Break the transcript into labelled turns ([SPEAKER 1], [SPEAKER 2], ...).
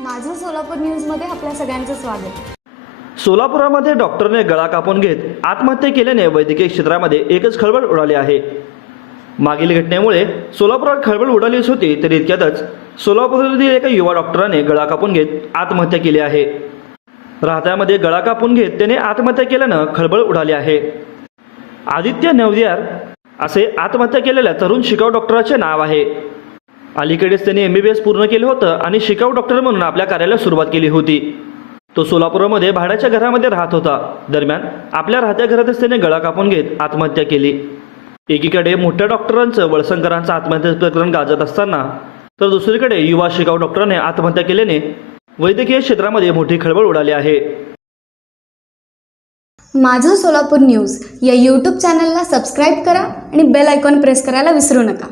[SPEAKER 1] माझं सोलापूर न्यूजमध्ये आपल्या सगळ्यांचं स्वागत.
[SPEAKER 2] सोलापुरामध्ये डॉक्टरने गळा कापून घेत आत्महत्या केल्याने वैद्यकीय क्षेत्रामध्ये एकच खळबळ उडाली आहे. मागील घटनेमुळे सोलापुरात खळबळ उडालीच होती तर इतक्यातच सोलापुरातील एका युवा डॉक्टराने गळा कापून घेत आत्महत्या केली आहे. राहत्यामध्ये गळा कापून घेत त्याने आत्महत्या केल्यानं खळबळ उडाली आहे. आदित्य नवदियार असे आत्महत्या केलेल्या तरुण शिकाऊ डॉक्टराचे नाव आहे. अलीकडेच त्यांनी एम बी बी एस पूर्ण केलं होतं आणि शिकाऊ डॉक्टर म्हणून आपल्या कार्याला सुरुवात केली होती. तो सोलापूरमध्ये भाड्याच्या घरामध्ये राहत होता. दरम्यान आपल्या राहत्या घरातच त्याने गळा कापून घेत आत्महत्या केली. एकीकडे मोठ्या डॉक्टरांचं वळसंकरांचं आत्महत्या प्रकरण गाजत असताना तर दुसरीकडे युवा शिकाऊ डॉक्टराने आत्महत्या केल्याने वैद्यकीय क्षेत्रामध्ये मोठी खळबळ उडाली आहे.
[SPEAKER 1] माझं सोलापूर न्यूज या यूट्यूब चॅनलला सबस्क्राईब करा आणि बेल आयकॉन प्रेस करायला विसरू नका.